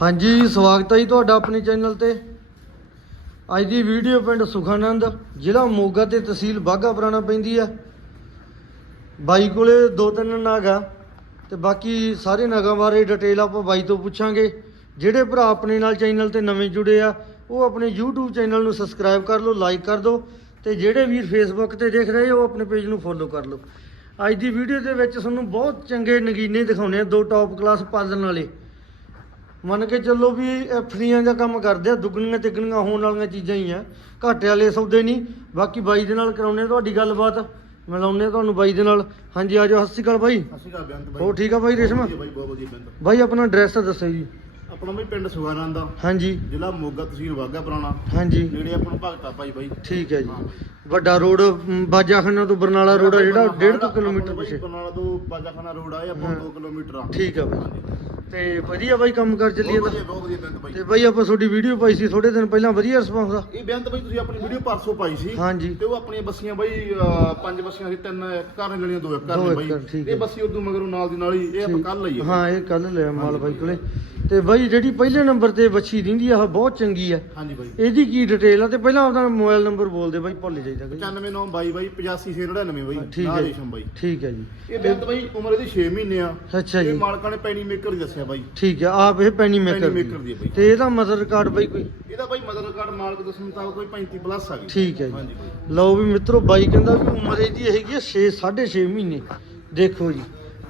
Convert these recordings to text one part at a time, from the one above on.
ਹਾਂਜੀ, ਸਵਾਗਤ ਹੈ ਜੀ ਤੁਹਾਡਾ ਆਪਣੇ ਚੈਨਲ ਤੇ। ਅੱਜ ਦੀ ਵੀਡੀਓ ਪਿੰਡ ਸੁਖਾਨੰਦ, ਜ਼ਿਲ੍ਹਾ ਮੋਗਾ ਤੇ ਤਹਿਸੀਲ ਬਾਘਾ ਪੁਰਾਣਾ ਪੈਂਦੀ ਆ। ਬਾਈ ਕੋਲੇ ਦੋ ਤਿੰਨ ਨਾਗ ਆ ਤੇ ਬਾਕੀ ਸਾਰੇ ਨਾਗਾਂ ਬਾਰੇ ਡਿਟੇਲ ਆਪਾਂ ਬਾਈ ਤੋਂ ਪੁੱਛਾਂਗੇ। ਜਿਹੜੇ ਭਰਾ ਆਪਣੇ ਨਾਲ ਚੈਨਲ ਤੇ ਨਵੇਂ ਜੁੜੇ ਆ, ਉਹ ਆਪਣੇ YouTube ਚੈਨਲ ਨੂੰ ਸਬਸਕ੍ਰਾਈਬ ਕਰ ਲਓ ਲਾਈਕ ਕਰ ਦਿਓ ਤੇ ਜਿਹੜੇ ਵੀਰ Facebook ਤੇ ਦੇਖ ਰਹੇ ਉਹ ਆਪਣੇ ਪੇਜ ਨੂੰ ਫੋਲੋ ਕਰ ਲਓ। ਅੱਜ ਦੀ ਵੀਡੀਓ ਦੇ ਵਿੱਚ ਤੁਹਾਨੂੰ ਬਹੁਤ ਚੰਗੇ ਨਗੀਨੇ ਦਿਖਾਉਣੇ ਆ, ਦੋ ਟੌਪ ਕਲਾਸ ਪਾਲਣ ਵਾਲੇ। ਮੰਨ ਕੇ ਚੱਲੋ ਵੀ ਇਹ ਫਰੀਆਂ ਦਾ ਕੰਮ ਕਰਦੇ ਆ ਦੁੱਗਣੀਆਂ ਤਿੱਗਣੀਆਂ ਹੋਣ ਵਾਲੀਆਂ ਚੀਜ਼ਾਂ ਹੀ ਆ। ਘਾਟੇ ਵਾਲੇ ਸੌਦੇ ਨਹੀਂ ਬਾਕੀ ਬਾਈ ਦੇ ਨਾਲ ਕਰਾਉਨੇ ਤੁਹਾਡੀ ਗੱਲਬਾਤ। ਮਿਲਾਉਨੇ ਤੁਹਾਨੂੰ ਬਾਈ ਦੇ ਨਾਲ। ਹਾਂਜੀ ਆਜੋ ਸਤਿ ਸ਼੍ਰੀ ਅਕਾਲ ਬਾਈ। ਅਸੀਂ ਕਾ ਬੇਅੰਤ ਬਾਈ। ਹੋਰ ਠੀਕ ਆ ਬਾਈ ਰੇਸ਼ਮਾ? ਬਾਈ ਬਹੁਤ ਵਧੀਆ ਬੇਅੰਤ। ਬਾਈ ਆਪਣਾ ਐਡਰੈਸ ਦੱਸੋ ਜੀ। ਆਪਣਾ ਬਈ ਪਿੰਡ ਸੁਖਾਨੰਦ ਦਾ। ਹਾਂਜੀ। ਜ਼ਿਲ੍ਹਾ ਮੋਗਾ ਤਹਿਸੀਲ ਵਾਗਾ ਪੁਰਾਣਾ। ਹਾਂਜੀ। ਨੇੜੇ ਆਪਣਾ ਭਗਤਾ ਭਾਈ ਬਾਈ। ਠੀਕ ਹੈ ਜੀ। ਵੱਡਾ ਰੋਡ ਬਾਜਾਖਾਨਾ ਤੋਂ ਬਰਨਾਲਾ ਰੋਡ ਆ ਜਿਹੜਾ 1.5 ਕਿਲੋਮੀਟਰ ਪਿੱਛੇ। ਬਰਨਾਲਾ ਤੋਂ ਬਾਜਾਖਾਨਾ ਰੋਡ ਆਏ ਆਪਾਂ ਹਾਂ। 2 ਕਿਲੋਮੀਟਰ ਆ। ਠੀਕ ਆ ਬਾਈ। ਤੇ ਵਧੀਆ ਬਾਈ ਕੰਮ ਕਰ ਚੱਲੀਏ ਬਹੁਤ ਤਾਂ। ਵਧੀਆ ਬਹੁਤ ਵਧੀਆ ਬੇਅੰਤ ਬਾਈ। ਤੇ ਬਾਈ ਆਪਾਂ ਤੁਹਾਡੀ ਵੀਡੀਓ ਪਾਈ ਸੀ ਥੋੜੇ ਦਿਨ ਪਹਿਲਾਂ ਵਧੀਆ ਰਿਸਪਾਂਸ ਆ। ਇਹ ਬੇਅੰਤ ਬਾਈ ਤੁਸੀਂ ਆਪਣੀ ਵੀਡੀਓ ਪਰਸੋਂ ਪਾਈ ਸੀ। ਹਾਂਜੀ। ਤੇ ਉਹ ਆਪਣੀਆਂ ਬੱਸੀਆਂ ਬਾਈ ਅਹ, ਪੰਜ ਬੱਸੀਆਂ ਸੀ ਤਿੰਨ ਇੱਕ ਘਰ ਨੇ ਲੈਣੀਆਂ ਦੋ ਇੱਕ ਘਰ ਦੋ ਨੇ ਇੱਕ ਘਰ, ਬਾਈ ਠੀਕ ਇਹ ਹੈ। ਬੱਸੀ ਉਦੋਂ ਮਗਰੋਂ ਨਾਲ ਦੀ ਨਾਲ ਹੀ ਇਹ ਆਪਾਂ ਕੱਲ ਲਈ ਹਾਂ ਇਹ ਕੱਲ ਲਿਆ ਮਾਲ ਬਾਈ ਕੋਲੇ। ਤੇ ਬਾਈ ਜਿਹੜੀ ਪਹਿਲੇ ਨੰਬਰ ਤੇ ਬੱਚੀ ਦਿੰਦੀ ਆ ਉਹ ਬਹੁਤ ਚੰਗੀ ਆ। ਹਾਂਜੀ ਬਾਈ। ਇਹਦੀ ਕੀ ਡਿਟੇਲ ਆ? ਤੇ ਪਹਿਲਾਂ ਆਪਦਾ ਮੋਬਾਈਲ ਨੰਬਰ ਬੋਲ ਦੇ ਬਾਈ ਭੁੱਲ ਜਾਈਦਾ ਕਈ। 99 ਬਾਈ ਬਾਈ 8599 ਬਾਈ। ਠੀਕ ਹੈ ਰੇਸ਼ਮ ਬਾਈ। ਠੀਕ ਹੈ ਜੀ। ਇਹ ਬੇਅੰਤ ਬਾਈ ਉਮਰ ਇਹਦੀ 6 ਮਹੀਨੇ ਆ। ਅੱਛਾ ਇਹ ਜੀ ਮਾਲਕਾਂ ਨੇ ਪੈਣੀ ਮੇਕਰ ਹੀ ਦੱਸਿਆ ਬਾਈ। ਠੀਕ ਹੈ ਆਪ ਇਹ ਪੈਣੀ ਮੇਕਰ ਦੀ। ਹੈ ਬਾਈ। ਤੇ ਇਹਦਾ ਮਦਰ ਕਾਰਡ ਬਾਈ ਕੋਈ? ਇਹਦਾ ਬਾਈ ਮਦਰ ਕਾਰਡ ਮਾਲਕ ਦੱਸਣ ਮੁਤਾਬਕ ਕੋਈ 35 ਪਲੱਸ ਆ ਗਈ। ਠੀਕ ਹੈ ਜੀ। ਹਾਂਜੀ ਬਾਈ। ਲਓ ਵੀ ਮਿੱਤਰੋ ਬਾਈ ਕਹਿੰਦਾ ਵੀ ਉਮਰ ਇਹਦੀ ਹੈਗੀ ਆ 6 6.5 ਮਹੀਨੇ। ਦੇਖੋ ਜੀ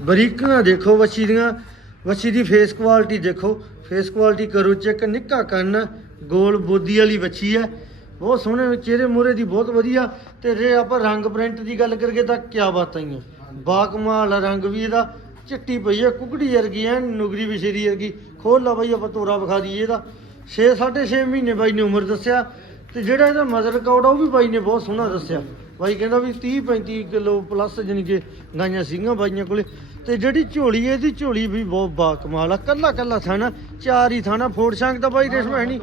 ਬਰੀਕਾਂ ਦੇਖੋ ਵੱਛੀ ਦੀਆਂ। ਵੱਛੀ ਦੀ ਫੇਸ ਕੁਆਲਿਟੀ ਦੇਖੋ। ਫੇਸ ਕੁਆਲਿਟੀ ਕਰੋ ਚੈੱਕ ਨਿੱਕਾ ਕੰਨ ਗੋਲ ਬੋਦੀ ਵਾਲੀ ਵੱਛੀ ਹੈ। ਬਹੁਤ ਸੋਹਣੇ ਚਿਹਰੇ ਮੂਹਰੇ ਦੀ ਬਹੁਤ ਵਧੀਆ। ਤੇ ਜੇ ਆਪਾਂ ਰੰਗ ਪ੍ਰਿੰਟ ਦੀ ਗੱਲ ਕਰੀਏ ਤਾਂ ਕਿਆ ਬਾਤਾਂ ਹੀ ਆ ਬਾਕਮਾਲ ਰੰਗ ਵੀ ਇਹਦਾ। ਚਿੱਟੀ ਪਈ ਹੈ ਕੁਕੜੀ ਵਰਗੀ ਐ ਨੁਗਰੀ ਵਿਸ਼ੇਰੀ ਵਰਗੀ। ਖੋਲ ਲਾ ਬਾਈ ਆਪਾਂ ਤੋਰਾ ਵਿਖਾ ਦਈਏ ਇਹਦਾ। 6 6.5 ਮਹੀਨੇ ਬਾਈ ਨੇ ਉਮਰ ਦੱਸਿਆ। ਤੇ ਜਿਹੜਾ ਇਹਦਾ ਮਦਰ ਕਾਰਡ ਆ ਉਹ ਵੀ ਬਾਈ ਨੇ ਬਹੁਤ ਸੋਹਣਾ ਦੱਸਿਆ। ਬਾਈ ਕਹਿੰਦਾ ਵੀ 30 35 ਕਿਲੋ ਪਲੱਸ ਜਾਣੀ ਕਿ ਗਾਈਆਂ ਸੀਗੀਆਂ ਬਾਈਆਂ ਕੋਲੇ। ਤੇ ਜਿਹੜੀ ਝੋਲੀ ਹੈ, ਇਹਦੀ ਝੋਲੀ ਵੀ ਬਹੁਤ ਬਾ ਕਮਾਲ ਆ। ਕੱਲਾ ਕੱਲਾ ਥਾਣਾ ਚਾਰ ਹੀ ਥਾਣਾ ਫੋੜ ਸ਼ਾਂਕ ਤਾਂ ਬਾਈ ਰੇਸ਼ਮਾ ਹੈ ਨਹੀਂ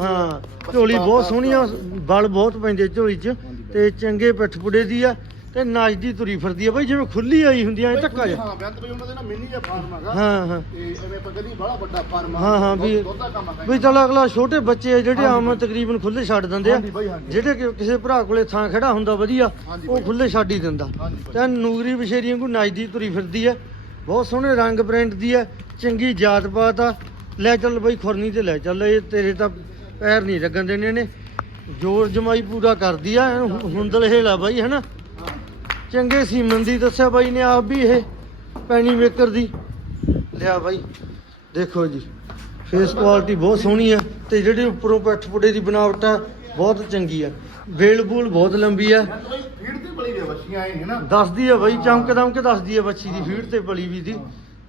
ਹਾਂ ਝੋਲੀ ਬਹੁਤ ਸੋਹਣੀ ਆ ਬਲ ਬਹੁਤ ਪੈਂਦੇ ਝੋਲੀ 'ਚ। ਤੇ ਚੰਗੇ ਪਿੱਠ ਪੁੜੇ ਦੀ ਆ। ਤੇ ਨੱਚਦੀ ਤੁਰੀ ਫਿਰਦੀ ਆ ਬਾਈ ਜਿਵੇਂ ਖੁੱਲੀ ਆਈ ਹੁੰਦੀ ਆ ਧੱਕਾ ਜਿਹਾ। ਹਾਂ ਬੇਅੰਤ ਬਾਈ ਉਹਨਾਂ ਦੇ ਨਾ ਮਿੰਨੀ ਜਿਹਾ ਫਾਰਮ ਹੈਗਾ। ਹਾਂ ਹਾਂ। ਤੇ ਐਵੇਂ ਆਪਾਂ ਕਦੀ ਬੜਾ ਵੱਡਾ ਫਾਰਮ ਹਾਂ, ਹਾਂ, ਵੀ- ਦੁੱਧ ਦਾ ਕੰਮ ਆ ਵੀ ਚਲ ਅਗਲਾ ਛੋਟੇ ਬੱਚੇ ਆ ਜਿਹੜੇ ਆਮ ਤਕਰੀਬਨ ਖੁੱਲੇ ਛੱਡ ਦਿੰਦੇ ਆ। ਜਿਹੜੇ ਕਿਸੇ ਭਰਾ ਕੋਲੇ ਥਾਂ ਖੜਾ ਹੁੰਦਾ ਵਧੀਆ ਉਹ। ਖੁੱਲੇ ਛੱਡ ਹੀ ਦਿੰਦਾ। ਤੇ ਨੂਗਰੀ ਵਿਸ਼ੇਰੀਆਂ ਕੋ ਨੱਚਦੀ ਤੁਰੀ ਫਿਰਦੀ ਆ। ਬਹੁਤ ਸੋਹਣੇ ਰੰਗ ਪ੍ਰਿੰਟ ਦੀ ਆ ਚੰਗੀ ਜਾਤ ਪਾਤ ਆ। ਲੈ ਚੱਲ ਬਈ ਖੁਰਨੀ ਤੇ ਲੈ ਚੱਲ ਇਹ ਤੇਰੇ ਤਾਂ ਪੈਰ ਨਹੀਂ ਲੱਗਣ ਦੇਣੇ ਨੇ ਜੋਰ ਜਮਾਈ ਪੂਰਾ ਕਰਦੀ ਆ ਹੁੰਦਲ ਹੇਲਾ ਬਾਈ ਹਨਾ? ਚੰਗੇ ਸੀਮਨ ਦੀ ਦੱਸਿਆ ਬਾਈ ਨੇ ਆਪ ਵੀ ਇਹ ਪੈਣੀ ਮੇਕਰ ਦੀ। ਲਿਆ ਬਾਈ ਦੇਖੋ ਜੀ ਫੇਸ ਕੁਆਲਿਟੀ ਬਹੁਤ ਸੋਹਣੀ ਆ ਤੇ ਜਿਹੜੀ ਉੱਪਰੋਂ ਪਿੱਠ ਪੁੜੇ ਦੀ ਬਣਾਵਟ ਆ ਬਹੁਤ ਚੰਗੀ ਆ। ਵੇਲ ਬੂਲ ਬਹੁਤ ਲੰਬੀ ਆ। ਫੀਡ ਤੇ ਬੱਚੀਆਂ ਆਏ ਨਾ ਦੱਸਦੀ ਆ ਬਾਈ ਚਮਕ ਦਮਕ ਦੱਸਦੀ ਆ ਬੱਚੀ ਦੀ ਫੀਡ ਤੇ ਪਲੀ ਵੀ ਦੀ।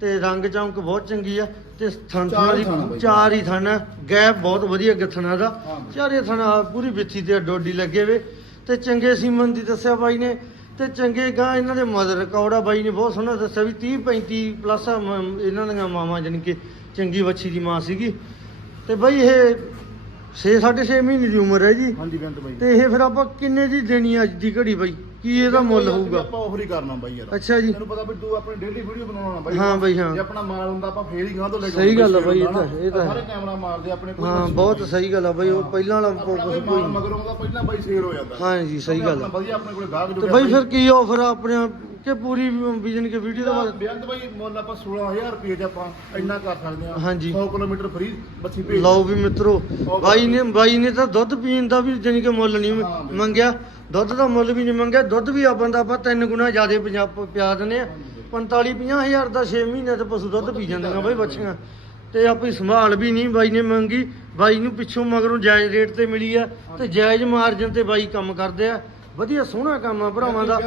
ਤੇ ਰੰਗ ਚਮਕ ਬਹੁਤ ਚੰਗੀ ਆ ਤੇ ਥਣ ਥਣਾ ਦੀ। ਚਾਰ ਹੀ ਥਣ ਗੈਪ ਬਹੁਤ ਵਧੀਆ ਗੱਥਣਾ ਦਾ। ਚਾਰੇ ਥਣਾ ਪੂਰੀ ਵਿੱਥੀ ਤੇ ਡੋਡੀ ਲੱਗੇ ਵੇ। ਤੇ ਚੰਗੇ ਸੀਮਨ ਦੀ ਦੱਸਿਆ ਬਾਈ ਨੇ ਤੇ ਚੰਗੇ ਗਾਂ ਇਹਨਾਂ ਦੇ ਮਦਰ ਰਿਕਾਰਡ ਆ ਬਾਈ ਨੇ ਬਹੁਤ ਸੋਹਣਾ ਦੱਸਿਆ ਵੀ 30 35 ਪਲੱਸ ਇਹਨਾਂ ਦੀਆਂ ਮਾਵਾਂ ਜਾਣੀ ਕਿ ਚੰਗੀ ਬੱਚੀ ਦੀ ਮਾਂ ਸੀਗੀ। ਤੇ ਬਾਈ ਇਹ 6 6.5 ਮਹੀਨੇ ਦੀ ਉਮਰ ਹੈ ਜੀ। ਹਾਂਜੀ ਬੇਅੰਤ ਬਾਈ। ਤੇ ਇਹ ਫਿਰ ਆਪਾਂ ਕਿੰਨੇ ਦੀ ਦੇਣੀ ਆ ਅੱਜ ਦੀ ਘੜੀ ਬਾਈ? ਕੀ ਇਹਦਾ ਮੁੱਲ ਹੋਊਗਾ? ਆਪਾਂ ਆਫਰ ਹੀ ਕਰਨਾ ਬਾਈ ਯਾਰ। ਅੱਛਾ ਜੀ। ਤੈਨੂੰ ਪਤਾ ਵੀ ਤੂੰ ਆਪਣੀ ਡੇਲੀ ਵੀਡੀਓ ਬਣਾਉਣਾ ਬਾਈ। ਹਾਂ ਬਾਈ, ਹਾਂ। ਜੇ ਆਪਣਾ ਮਾਲ ਹੁੰਦਾ ਆਪਾਂ ਫੇਰ ਹੀ ਗਾਂ ਤੋਂ ਲੈ ਕੇ ਸਹੀ ਗੱਲ ਆ ਬਾਈ, ਇਹ ਤਾਂ- ਇਹ ਤਾਂ। ਸਾਰੇ ਕੈਮਰਾ ਮਾਰਦੇ ਆਪਣੇ ਕੋਈ ਹਾਂ ਬਹੁਤ। ਸਹੀ ਗੱਲ ਆ ਬਾਈ ਉਹ ਪਹਿਲਾਂ ਵਾਲਾ ਕੋਈ ਮਗਰੋਂ ਦਾ ਪਹਿਲਾਂ ਬਾਈ ਸੇਲ ਹੋ ਜਾਂਦਾ। ਹਾਂ ਜੀ ਸਹੀ ਗੱਲ ਆ। ਵਧੀਆ ਆਪਣੇ ਕੋਲੇ ਗਾਹਕ ਤੇ ਜੁੜਿਆ ਬਾਈ ਫਿਰ ਕੀ ਆਫਰ ਆ ਆਪਣੇ ਕਿ ਪੂਰੀ ਵਿਜਨ ਕੇ ਵੀਡੀਓ ਦਾ ਬੇਅੰਤ ਬਾਈ ਮੁੱਲ ਆਪਾਂ 16000 ਰੁਪਏ ਚ ਆਪਾਂ ਇੰਨਾ ਕਰ ਸਕਦੇ ਹਾਂ। ਹਾਂਜੀ। 100 ਕਿਲੋਮੀਟਰ ਫ੍ਰੀ ਬੱਚੀ ਭੇਜ ਲਓ ਵੀ ਮਿੱਤਰੋ ਬਾਈ ਨੇ ਬਾਈ ਨੇ ਤਾਂ ਦੁੱਧ ਪੀਣ ਦਾ ਵੀ ਜਾਣੀ ਕਿ ਮੁੱਲ ਨਹੀਂ। ਮੰਗਿਆ। ਦੁੱਧ ਦਾ ਮੁੱਲ ਵੀ ਨਹੀਂ ਮੰਗਿਆ ਦੁੱਧ ਵੀ ਆਪਾਂ ਦਾ ਆਪਾਂ ਤਿੰਨ ਗੁਣਾ ਜ਼ਿਆਦਾ ਪੰਜਾਬ ਪਿਆ ਦਿੰਦੇ ਆ 45 ਹਜ਼ਾਰ ਦਾ 6 ਮਹੀਨੇ ਤੇ ਪਸ਼ੂ ਦੁੱਧ ਪੀ ਜਾਂਦੀਆਂ ਬਾਈ ਬੱਚੀਆਂ ਤੇ ਆਪਣੀ ਸੰਭਾਲ ਵੀ ਨਹੀਂ ਬਾਈ ਨੇ ਮੰਗੀ ਬਾਈ ਨੂੰ ਪਿੱਛੋਂ ਮਗਰੋਂ ਜਾਇਜ਼ ਰੇਟ ਤੇ ਮਿਲੀ ਆ ਤੇ ਜਾਇਜ਼ ਮਾਰਜਨ ਤੇ ਬਾਈ ਕੰਮ ਕਰਦੇ ਆ। ਵਧੀਆ ਸੋਹਣਾ ਕੰਮ ਆ ਭਰਾਵਾਂ ਦਾ।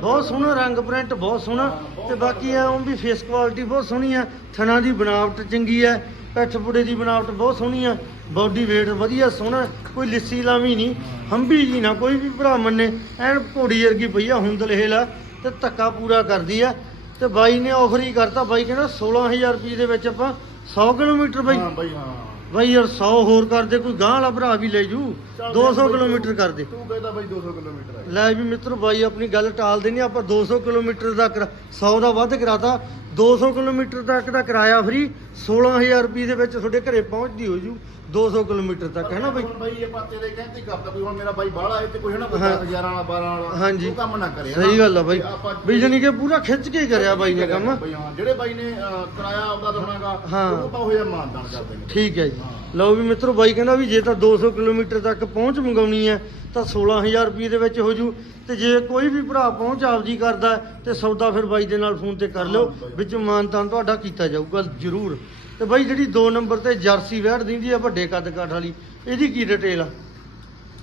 ਬਹੁਤ ਸੋਹਣਾ ਰੰਗ ਪ੍ਰਿੰਟ ਬਹੁਤ ਸੋਹਣਾ। ਤੇ ਬਾਕੀ ਆ ਉਹ ਵੀ ਫੇਸ ਕੁਆਲਿਟੀ ਬਹੁਤ ਸੋਹਣੀ ਆ। ਥਣਾ ਦੀ ਬਣਾਵਟ ਚੰਗੀ ਆ। ਪਿੱਠ ਪੁੜੇ ਦੀ ਬਣਾਵਟ ਬਹੁਤ ਸੋਹਣੀ ਆ ਬਾਡੀ weight ਵਧੀਆ ਸੋਹਣਾ ਕੋਈ ਲਿੱਸੀ ਲਾਵੀ ਨਹੀਂ ਹੰਬੀ ਜੀ ਨਾ ਕੋਈ ਵੀ ਭਰਾ ਮੰਨੇ ਐਨ ਘੋੜੀ ਵਰਗੀ ਪਈ ਆ ਹੁੰਦਲ ਹੇਲਾ ਤੇ ਧੱਕਾ ਪੂਰਾ ਕਰਦੀ ਆ ਤੇ ਬਾਈ ਨੇ ਆਫਰ ਹੀ ਕਰਤਾ ਬਾਈ ਕਹਿੰਦਾ 16000 ਰੁਪਏ ਦੇ ਵਿੱਚ ਆਪਾਂ 100 ਕਿਲੋਮੀਟਰ ਬਾਈ। ਹਾਂ ਬਾਈ ਹਾਂ। ਬਾਈ ਯਾਰ 100 ਹੋਰ ਕਰਦੇ ਕੋਈ ਗਾਂ ਵਾਲਾ ਭਰਾ ਵੀ ਲੈ ਜੂ ਚੱਲ 200 ਬਾਈ, ਕਿਲੋਮੀਟਰ ਕਰਦੇ ਤੂੰ ਕਹਿੰਦਾ ਬਾਈ 200 ਕਿਲੋਮੀਟਰ ਲੈ ਵੀ ਮਿੱਤਰ ਬਾਈ ਆਪਣੀ ਗੱਲ ਟਾਲਦੇ ਨਹੀਂ ਆਪਾਂ 200 ਕਿਲੋਮੀਟਰ ਦਾ ਕਰਾ- 100 ਦਾ ਵੱਧ ਕਰਾਤਾ 200 ਕਿਲੋਮੀਟਰ ਤੱਕ ਦਾ ਕਿਰਾਇਆ ਫ੍ਰੀ 16000 ਰੁਪਏ ਦੇ ਵਿੱਚ ਤੁਹਾਡੇ ਘਰੇ ਪਹੁੰਚਦੀ ਹੋ ਜੂ 200 ਕਿਲੋਮੀਟਰ ਤੱਕ ਹੈ ਨਾ ਬਾਈ ਬਾਈ ਇਹ ਪਾਤੇ ਦੇ ਕਹਿੰਦੇ ਕਰਦਾ ਕੋਈ ਹੁਣ ਮੇਰਾ ਬਾਈ ਬਾਹਲਾ ਹੈ ਤੇ ਕੋਈ ਹੈ ਨਾ ਕੋਈ ਹਾਂ। 10000 ਵਾਲਾ 12 ਵਾਲਾ ਹਾਂਜੀ। ਉਹ ਕੰਮ ਨਾ ਕਰੇ ਸਹੀ ਗੱਲ ਆ ਬਾਈ ਵੀ ਜਾਨੀ ਕਿ ਪੂਰਾ ਖਿੱਚ ਕੇ ਕਰਿਆ ਬਾਈ ਨੇ ਕੰਮ ਜਿਹੜੇ ਬਾਈ ਨੇ ਅਹ, ਕਿਰਾਇਆ ਆਪਦਾ ਲਾਉਣਾਗਾ ਹਾਂ। ਉਹ ਆਪਾਂ ਹੋਇਆ ਮਾਨਦਾਨ ਕਰਦੇ ਨੇ ਠੀਕ ਹੈ ਜੀ। ਲਓ ਵੀ ਮਿੱਤਰੋ ਬਾਈ ਕਹਿੰਦਾ ਵੀ ਜੇ ਤਾਂ 200 ਕਿਲੋਮੀਟਰ ਤੱਕ ਪਹੁੰਚ ਮੰਗਾਉਣੀ ਹੈ ਤਾਂ 16000 ਰੁਪਏ ਦੇ ਵਿੱਚ ਹੋ ਜੂ ਤੇ ਜੇ ਕੋਈ ਵੀ ਭਰਾ ਪਹੁੰਚ ਆਪਦੀ ਕਰਦਾ ਤੇ ਸੌਦਾ ਫਿਰ ਬਾਈ ਦੇ ਨਾਲ ਫੋਨ ਤੇ ਕਰ ਲਿਓ। ਵਿੱਚ ਮਾਨਤਾਨ ਤੁਹਾਡਾ ਕੀਤਾ ਜਾਊਗਾ ਜ਼ਰੂਰ ਤੇ ਬਾਈ ਜਿਹੜੀ 2 ਨੰਬਰ ਤੇ ਜਰਸੀ ਵੈੜ ਦਿੰਦੀ ਆ ਵੱਡੇ ਕੱਦ ਕਾਠ ਵਾਲੀ, ਇਹਦੀ ਕੀ ਡਿਟੇਲ ਆ?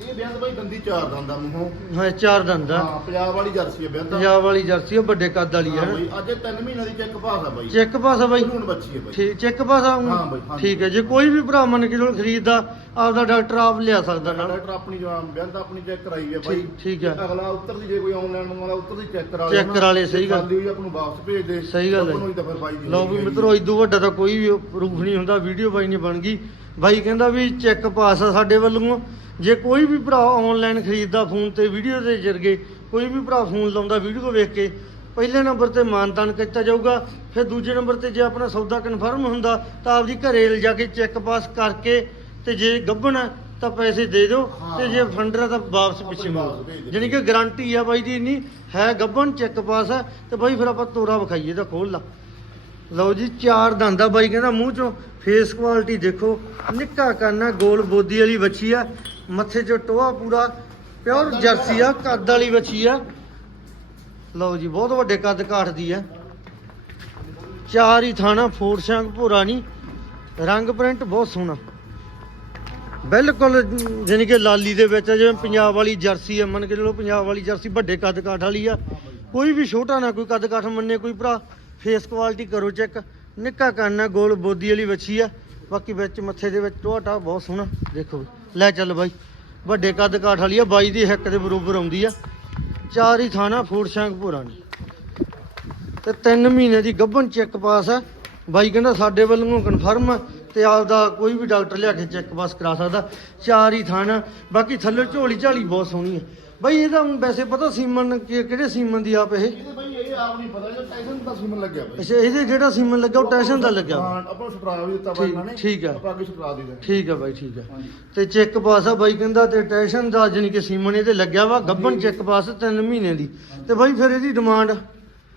ਇਹ ਬਿਆਨ ਬਾਈ ਦੰਦੀ ਚਾਰ ਦੰਦਾ ਮੂੰਹੋਂ। ਹਾਂ ਚਾਰ ਦੰਦ ਆ। ਹਾਂ ਪੰਜਾਬ ਵਾਲੀ ਜਰਸੀ ਹੈ ਬਿਆਨ ਪੰਜਾਬ ਵਾਲੀ ਜਰਸੀ ਆ ਵੱਡੇ ਕੱਦ ਵਾਲੀ ਆ। ਬਾਈ ਅੱਜ 3 ਮਹੀਨਿਆਂ ਦੀ ਚੈੱਕ ਪਾਸ ਆ ਬਾਈ। ਚੈੱਕ ਪਾਸ ਆ ਬਾਈ। ਹੁਣ ਬੱਚੀ ਹੈ ਬਾਈ। ਠੀਕ ਚੈੱਕ ਪਾਸ ਆ ਹਾਂ ਬਾਈ, ਹਾਂ। ਠੀਕ ਹੈ ਜੇ ਕੋਈ ਵੀ ਭਰਾ ਮੰਨ ਕੇ ਚਲੋ ਖਰੀਦਦਾ ਆਪਦਾ ਡਾਕਟਰ ਆਪ ਲਿਆ ਸਕਦਾ ਨਾਲ ਡਾਕਟਰ ਆਪਣੀ ਜਵਾਨ ਬਿਆਨ ਤਾਂ ਆਪਣੀ ਚੈੱਕ ਕਰਾਈ ਹੈ ਬਾਈ। ਠੀਕ- ਠੀਕ ਹੈ। ਅਗਲਾ ਉੱਤਰ ਦੀ ਜੇ ਕੋਈ ਆਨਲਾਈਨ ਮੰਗਵਾਉਂਦਾ ਉੱਤਰ ਦੀ ਚੈੱਕ ਕਰਾ Check ਕਰਾ ਲਏ, ਸਹੀ ਗੱਲ। ਆਪ ਨੂੰ ਵਾਪਸ ਭੇਜ ਦੇ। ਸਹੀ ਹੈ। ਲਓ ਵੀ ਮਿੱਤਰੋ ਇਦੋਂ ਵੱਡਾ ਤਾਂ ਕੋਈ ਵੀ ਪ੍ਰੂਫ ਨਹੀਂ ਹੁੰਦਾ ਵੀਡੀਓ ਬਾਈ ਨੇ ਬਣ ਗਈ। ਬਾਈ ਕਹਿੰਦਾ ਵੀ ਚੈੱਕ ਪਾਸ ਆ ਸਾਡੇ ਵੱਲੋਂ। ਜੇ ਕੋਈ ਵੀ ਭਰਾ ਆਨਲਾਈਨ ਖਰੀਦਦਾ ਫੋਨ ਤੇ ਵੀਡੀਓ ਦੇ ਜਰਗੇ ਕੋਈ ਵੀ ਭਰਾ ਫੋਨ ਲਾਉਂਦਾ ਵੀਡੀਓ ਵੇਖ ਕੇ ਪਹਿਲੇ ਨੰਬਰ ਤੇ ਮਾਨਤਾਨ ਕੀਤਾ ਜਾਊਗਾ ਫਿਰ ਦੂਜੇ ਨੰਬਰ ਤੇ ਜੇ ਆਪਣਾ ਸੌਦਾ ਕਨਫਰਮ ਹੁੰਦਾ ਤਾਂ ਆਪਦੀ ਘਰੇ ਲਿਜਾ ਕੇ ਚੈੱਕ ਪਾਸ ਕਰਕੇ ਤੇ ਜੇ ਗੱਭਣ ਹੈ ਤਾਂ ਪੈਸੇ ਦੇ ਦਿਓ ਤੇ ਜੇ ਫੰਡਰ ਆ ਤਾਂ ਵਾਪਸ ਪਿੱਛੇ ਭੇਜ ਦਿਓ। ਜਾਣੀ ਕਿ ਗਾਰੰਟੀ ਆ ਬਾਈ ਦੀ ਇੰਨੀ ਹੈ ਗੱਭਣ ਚੈੱਕ ਪਾਸ ਹੈ ਤੇ ਬਾਈ ਫਿਰ ਆਪਾਂ ਤੋਰਾ ਵਿਖਾਈਏ ਤਾਂ ਖੋਲ ਲਾ। ਲਓ ਜੀ ਚਾਰ ਦੰਦਾ ਬਾਈ ਕਹਿੰਦਾ ਮੂੰਹ ਚੋਂ। ਫੇਸ ਕੁਆਲਿਟੀ ਦੇਖੋ ਨਿੱਕਾ ਕੰਨਾ ਗੋਲ ਬੋਦੀ ਵਾਲੀ ਵੱਛੀ ਆ। ਮੱਥੇ 'ਚ ਟੋਆ ਪੂਰਾ ਪਿਓਰ ਜਰਸੀ ਆ ਕੱਦ ਵਾਲੀ ਵੱਛੀ ਆ। ਲਓ ਜੀ ਬਹੁਤ ਵੱਡੇ ਕੱਦ ਕਾਠ ਦੀ ਆ। ਚਾਰ ਹੀ ਥਾਣਾ ਫੋਰ ਸ਼ੰਕ ਭੋਰਾ ਨਹੀਂ ਰੰਗ ਪ੍ਰਿੰਟ ਬਹੁਤ ਸੋਹਣਾ। ਬਿਲਕੁਲ ਜਾਣੀ ਕਿ ਲਾਲੀ ਦੇ ਵਿੱਚ ਆ, ਜਿਵੇਂ ਪੰਜਾਬ ਵਾਲੀ ਜਰਸੀ ਆ ਮੰਨ ਕੇ ਚਲੋ ਪੰਜਾਬ ਵਾਲੀ ਜਰਸੀ ਵੱਡੇ ਕੱਦ ਕਾਠ ਵਾਲੀ ਆ। ਕੋਈ ਵੀ ਛੋਟਾ ਨਾ ਕੋਈ ਕੱਦ ਕਾਠ ਮੰਨੇ ਕੋਈ ਭਰਾ। ਫੇਸ ਕੁਆਲਿਟੀ ਕਰੋ ਚੈੱਕ ਨਿੱਕਾ ਕੰਨ ਆ, ਗੋਲ ਬੋਦੀ ਵਾਲੀ ਵੱਛੀ ਆ। ਬਾਕੀ ਵਿੱਚ ਮੱਥੇ ਦੇ ਵਿੱਚ ਟੋਟਾ ਬਹੁਤ ਸੋਹਣਾ। ਦੇਖੋ ਲੈ ਚੱਲ ਬਾਈ। ਵੱਡੇ ਕੱਦ ਕਾਠ ਵਾਲੀ ਆ, ਬਾਈ ਦੀ ਹਿੱਕ ਦੇ ਬਰੋਬਰ ਆਉਂਦੀ ਆ। ਚਾਰ ਹੀ ਥਾਣਾ ਫੂਡ ਸ਼ਾਂਕ ਪੁਰਾਣੀ ਤੇ 3 ਮਹੀਨੇ ਦੀ ਗੱਭਣ ਚੈੱਕ ਪਾਸ ਆ। ਬਾਈ ਕਹਿੰਦਾ ਸਾਡੇ ਵੱਲੋਂ ਕਨਫਰਮ ਆ ਤੇ ਆਪਦਾ ਕੋਈ ਵੀ ਡਾਕਟਰ ਲਿਆ ਕੇ ਚੈੱਕ ਪਾਸ ਕਰਾ ਸਕਦਾ। ਚਾਰ ਹੀ ਥਾਣਾ। ਬਾਕੀ ਥੱਲੇ ਝੋਲੀ ਝਾਲੀ ਬਹੁਤ ਸੋਹਣੀ ਹੈ ਬਾਈ ਇਹਦਾ ਊਂ ਵੈਸੇ ਪਤਾ ਸੀਮਨ ਕਿ- ਕਿਹੜੇ ਸੀਮਨ ਦੀ ਆਪ ਇਹ? ਇਹਦੇ ਬਾਈ ਇਹ ਆਪ ਨਹੀਂ ਪਤਾ ਜੋ ਟਾਈਸਨ ਦਾ ਸੀਮਨ ਲੱਗਿਆ ਬਾਈ। ਅੱਛਾ ਇਹਦੇ ਜਿਹੜਾ ਸੀਮਨ ਲੱਗਾ ਉਹ ਟੈਸ਼ਨ ਦਾ ਲੱਗਿਆ। ਹਾਂ ਆਪਾਂ ਨੂੰ ਵੀ ਦਿੱਤਾ ਬਾਈ ਠੀਕ- ਨੇ। ਠੀਕ ਆ। ਆਪਾਂ ਅੱਗੇ ਸਟਰਾ ਦੇ ਠੀਕ ਆ ਬਾਈ ਠੀਕ ਆ। ਹਾਂਜੀ। ਤੇ ਚੈੱਕ ਪਾਸ ਆ ਬਾਈ ਕਹਿੰਦਾ ਤੇ ਟੈਸ਼ਨ ਦਾ ਜਾਣੀ ਕਿ ਸੀਮਨ ਇਹਦੇ ਲੱਗਿਆ ਵਾ ਚੈੱਕ ਪਾਸ 3 ਮਹੀਨੇ ਦੀ। ਤੇ ਬਾਈ ਫਿਰ ਇਹਦੀ ਡਿਮਾਂਡ?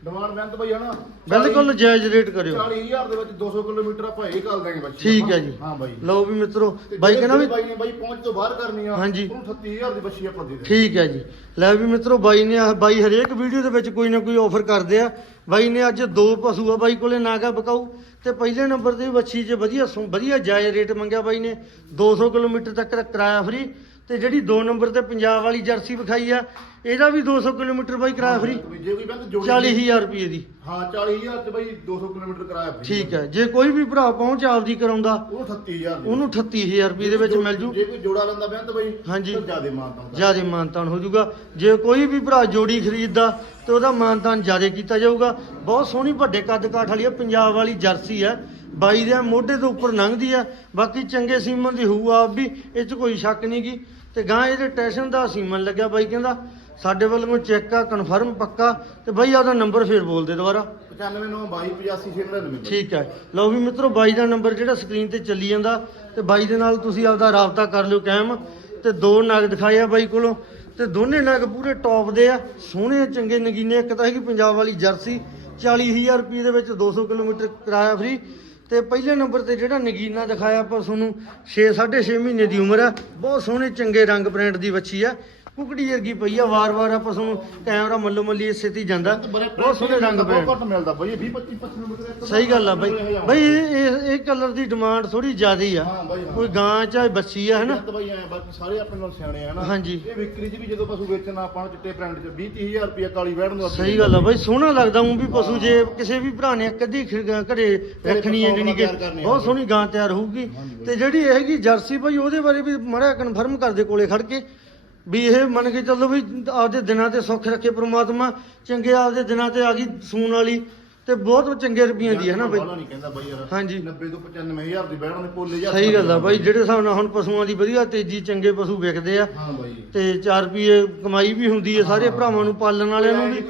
ਡਿਮਾਂਡ ਬੈਂਤ ਬਾਈ ਹਨਾ? ਬਿਲਕੁਲ ਜਾਇਜ਼ ਰੇਟ ਕਰਿਓ। 40000 ਦੇ ਵਿੱਚ 200 ਕਿਲੋਮੀਟਰ ਆਪਾਂ ਇਹ ਕਰ ਦਾਂਗੇ ਬੱਚੀ ਠੀਕ। ਹੈ ਜੀ। ਹਾਂ ਬਾਈ। ਲਓ ਵੀ ਮਿੱਤਰੋ ਤੇ ਬਾਈ ਕਹਿੰਦਾ ਵੀ ਬਾਈ ਨੇ ਬਾਈ ਪਹੁੰਚ ਤੋਂ ਬਾਹਰ ਕਰਨੀ ਆ ਹਾਂਜੀ। ਉਹਨੂੰ 38000 ਦੀ ਬੱਚੀ ਆਪਾਂ ਦੇ ਦੇ ਠੀਕ ਹੈ ਜੀ। ਲੈ ਵੀ ਮਿੱਤਰੋ ਬਾਈ ਨੇ ਆਹ- ਬਾਈ ਹਰੇਕ ਵੀਡੀਓ ਦੇ ਵਿੱਚ ਕੋਈ ਨਾ ਕੋਈ ਆਫਰ ਕਰਦੇ ਆ। ਬਾਈ ਨੇ ਅੱਜ ਦੋ ਪਸ਼ੂ ਆ ਬਾਈ ਕੋਲੇ ਨਾਗਾ ਬਕਾਊ ਤੇ ਪਹਿਲੇ ਨੰਬਰ ਤੇ ਵੀ ਵੱਛੀ 'ਚ ਵਧੀਆ ਸੋ- ਵਧੀਆ ਜਾਇਜ਼ ਰੇਟ ਮੰਗਿਆ ਬਾਈ ਨੇ। 200 ਕਿਲੋਮੀਟਰ ਤੱਕ ਦਾ ਕਿਰਾਇਆ ਫਰੀ ਤੇ ਜਿਹੜੀ 2 ਨੰਬਰ ਤੇ ਪੰਜਾਬ ਵਾਲੀ ਜਰਸੀ ਵਿਖਾਈ ਆ ਇਹਦਾ ਵੀ 200 ਕਿਲੋਮੀਟਰ ਬਾਈ ਕਿਰਾਇਆ ਫਰੀ। ਜੇ ਕੋਈ ਜੋੜੀ 40000 ਰੁਪਏ ਦੀ। ਹਾਂ 40000 ਚ ਬਾਈ 200 ਕਿਲੋਮੀਟਰ ਕਰਾਇਆ free। ਠੀਕ ਹੈ ਜੇ ਕੋਈ ਵੀ ਭਰਾ ਪਹੁੰਚ ਆਪਦੀ ਕਰਾਉਂਦਾ ਉਹਨੂੰ 38000 ਦੀ। ਉਹਨੂੰ 38000 ਰੁਪਏ ਦੇ ਵਿੱਚ ਮਿਲ ਜੂ। ਜੇ ਕੋਈ ਜੋੜਾ ਲੈਂਦਾ ਬੈਂਤ ਬਾਈ ਹਾਂਜੀ। ਤਾਂ ਜ਼ਿਆਦੇ ਮਾਨਤਾ ਹੁੰਦਾ। ਜਿਆਦੇ ਮਾਨਤਾਨ ਹੋ ਜਾਊਗਾ ਜੇ ਕੋਈ ਵੀ ਭਰਾ ਜੋੜੀ ਖਰੀਦਦਾ ਤੇ ਉਹਦਾ ਮਾਨਤਾਨ ਜਿਆਦੇ ਕੀਤਾ ਜਾਊਗਾ। ਬਹੁਤ ਸੋਹਣੀ ਵੱਡੇ ਕੱਦ ਕਾਠ ਵਾਲੀ ਆ ਪੰਜਾਬ ਵਾਲੀ ਜਰਸੀ ਆ। ਬਾਈ ਦੇ ਮੋਢੇ ਤੋਂ ਉੱਪਰ ਲੰਘਦੀ ਆ। ਬਾਕੀ ਚੰਗੇ ਸੀਮਨ ਦੀ ਹੋਊ ਆਪ ਵੀ ਇਹ 'ਚ ਕੋਈ ਸ਼ੱਕ ਨਹੀਂ ਗੀ ਤੇ ਗਾਂ ਇਹਦੇ ਟੈਸ਼ਨ ਦਾ ਸੀਮਨ ਲੱਗਿਆ ਬਾਈ ਕਹਿੰਦਾ ਸਾਡੇ ਵੱਲੋਂ ਚੈੱਕ ਆ ਕਨਫਰਮ ਪੱਕਾ ਤੇ ਬਾਈ ਆਦਾ ਨੰਬਰ ਫੇਰ ਬੋਲ ਦੇ ਦੁਬਾਰਾ। 9592 ਠੀਕ ਹੈ। ਲਓ ਵੀ ਮਿੱਤਰੋ ਬਾਈ ਦਾ ਨੰਬਰ ਜਿਹੜਾ ਸਕਰੀਨ ਤੇ ਚੱਲੀ ਜਾਂਦਾ ਤੇ ਬਾਈ ਦੇ ਨਾਲ ਤੁਸੀਂ ਆਪਦਾ ਰਾਬਤਾ ਕਰ ਲਿਓ ਕਾਇਮ ਤੇ ਦੋ ਨਗ ਦਿਖਾਏ ਆ ਬਾਈ ਕੋਲੋਂ ਤੇ ਦੋਨੇ ਨਗ ਪੂਰੇ ਟੌਪ ਦੇ ਆ ਸੋਹਣੇ ਚੰਗੇ ਨਗੀਨੇ ਇੱਕ ਤਾਂ ਹੈਗੀ ਪੰਜਾਬ ਵਾਲੀ ਜਰਸੀ 40000 ਰੁਪਏ ਦੇ ਵਿੱਚ 200 ਕਿਲੋਮੀਟਰ ਕਿਰਾਇਆ ਫ੍ਰੀ ਤੇ ਪਹਿਲੇ ਨੰਬਰ ਤੇ ਜਿਹੜਾ ਨਗੀਨਾ ਦਿਖਾਇਆ ਆਪਾਂ ਤੁਹਾਨੂੰ 6 6.5 ਮਹੀਨੇ ਦੀ ਉਮਰ ਆ। ਬਹੁਤ ਸੋਹਣੇ, ਚੰਗੇ ਰੰਗ ਪ੍ਰਿੰਟ ਦੀ ਵੱਛੀ ਆ। ਕੁਕੜੀ ਵਰਗੀ ਪਈ ਆ ਵਾਰ-ਵਾਰ ਆਪਾਂ ਤੁਹਾਨੂੰ ਕੈਮਰਾ ਮੱਲੋ ਮੱਲੀ ਇਸੇ ਤੇ ਹੀ ਜਾਂਦਾ ਬਹੁਤ ਸੋਹਣੇ ਰੰਗ ਬਹੁਤ ਪ੍ਰਿੰਟ ਘੱਟ ਮਿਲਦਾ ਬਾਈ 20 25 25 ਨੰਬਰ ਦਾ ਸਹੀ ਗੱਲ ਆ ਬਾਈ। ਬਾਈ ਇਹ ਇਹ- ਇਹ ਕਲਰ ਦੀ ਡਿਮਾਂਡ ਥੋੜੀ ਜ਼ਿਆਦਾ ਹੀ ਆ। ਹਾਂ ਬਾਈ ਹਾਂ। ਕੋਈ ਗਾਂ ਚਾਹੇ ਬੱਸੀ ਆ ਹਨਾ? ਬਾਈ ਐ ਬਾਕੀ ਸਾਰੇ ਆਪਣੇ ਨਾਲ ਸਿਆਣੇ ਆ ਨਾ ਹਾਂਜੀ। ਇਹ ਵਿਕਰੀ 'ਚ ਵੀ ਜਦੋਂ ਪਸ਼ੂ ਵੇਚਣਾ ਆਪਾਂ ਨੂੰ ਚਿੱਟੇ ਪ੍ਰਿੰਟ 'ਚ 20 30000 ਰੁਪਏ ਕਾਲੀ ਵੈੜ ਨੂੰ ਸਹੀ ਗੱਲ ਆ ਬਾਈ ਸੋਹਣਾ ਲੱਗਦਾ ਉਹ ਵੀ ਪਸ਼ੂ ਜੇ ਕਿਸੇ ਵੀ ਭਰਾ ਨੇ ਕਦੀ ਘਰੇ ਰੱਖਣੀ ਹੈ ਜਾਣੀ ਕਿ ਤਿਆਰ ਕਰਨੀ ਆ। ਬਹੁਤ ਸੋਹਣੀ ਗਾਂ ਤਿਆਰ ਹੋਊਗੀ। ਤੇ ਜਿਹੜੀ ਇਹ ਹੈਗੀ ਜਰਸੀ ਬਾਈ ਉਹਦੇ ਬਾਰੇ ਵੀ ਮੜਾ ਕਨਫਰਮ ਕਰਦੇ ਕੋਲੇ ਖੜ ਕੇ। ਵੀ ਇਹ ਮੰਨ ਕੇ ਚੱਲੋ ਵੀ ਆਪਦੇ ਦਿਨਾਂ ਤੇ ਸੁੱਖ ਰੱਖੇ ਪ੍ਰਮਾਤਮਾ ਚੰਗੇ ਆਪਦੇ ਦਿਨਾਂ ਤੇ ਆ ਗਈ ਸੂਣ ਵਾਲੀ ਤੇ ਬਹੁਤ ਚੰਗੇ ਰੁਪਈਆਂ ਦੀ ਹੈ ਨਾ ਬਾਈ? ਬਾਹਲਾ ਨਹੀਂ ਕਹਿੰਦਾ ਬਾਈ ਯਾਰ ਹਾਂਜੀ। 90 ਤੋਂ 95000 ਦੀ ਬੈਠਣ ਦੇ ਪੋਲੇ ਜਾਂ ਸਹੀ ਗੱਲ ਆ ਬਾਈ ਜਿਹੜੇ ਹਿਸਾਬ ਨਾਲ ਹੁਣ ਪਸ਼ੂਆਂ ਦੀ ਵਧੀਆ ਤੇਜ਼ੀ ਚੰਗੇ ਪਸ਼ੂ ਵਿਕਦੇ ਆ ਹਾਂ ਬਾਈ। ਤੇ 4 ਰੁਪਏ ਕਮਾਈ ਵੀ ਹੁੰਦੀ ਹੈ ਸਾਰੇ ਭਰਾਵਾਂ ਨੂੰ ਪਾਲਣ ਵਾਲਿਆਂ ਨੂੰ ਵੀ।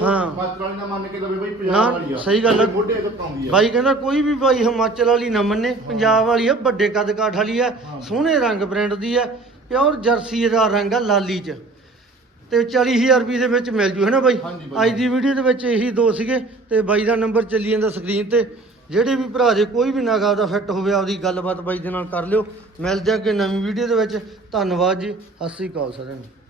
ਹਾਂ। ਨਾ ਮੰਨ ਕੇ ਲਵੇ ਬਾਈ ਨਾ, ਪੰਜਾਬ ਵਾਲੀ ਆ। ਸਹੀ ਗੱਲ। ਮੋਢੇ ਆ। ਬਾਈ ਕਹਿੰਦਾ ਕੋਈ ਵੀ ਬਾਈ ਹਿਮਾਚਲ ਵਾਲੀ ਨਾ ਮੰਨੇ ਪੰਜਾਬ ਵਾਲੀ ਆ ਵੱਡੇ ਕੱਦ ਕਾਠ ਵਾਲੀ ਆ ਸੋਹਣੇ ਰੰਗ ਬ੍ਰਾਂਡ ਦੀ ਆ ਪਿਓਰ ਜਰਸੀ ਦਾ ਰੰਗ ਆ ਲਾਲੀ ਚ। ਤੇ 40000 ਰੁਪਏ ਦੇ ਵਿੱਚ ਮਿਲ ਜੂ ਹੈ ਨਾ ਬਾਈ? ਹਾਂਜੀ ਬਾਈ। ਅੱਜ ਦੀ ਵੀਡੀਓ ਦੇ ਵਿੱਚ ਇਹੀ ਦੋ ਸੀਗੇ ਤੇ ਬਾਈ ਦਾ ਨੰਬਰ ਚੱਲੀ ਜਾਂਦਾ ਸਕਰੀਨ ਤੇ। ਜਿਹੜੇ ਵੀ ਭਰਾ ਦੇ ਕੋਈ ਵੀ ਨਗਾ ਦਾ ਫਿੱਟ ਹੋਵੇ ਆਪਦੀ ਗੱਲਬਾਤ ਬਾਈ ਦੇ ਨਾਲ ਕਰ ਲਿਓ। ਹਾਂ ਕਿ ਨਵੀਂ ਵੀਡੀਓ ਦੇ ਵਿੱਚ। ਧੰਨਵਾਦ ਜੀ। ਸਤਿ ਸ੍ਰੀ ਅਕਾਲ ਸਾਰਿਆਂ ਨੂੰ।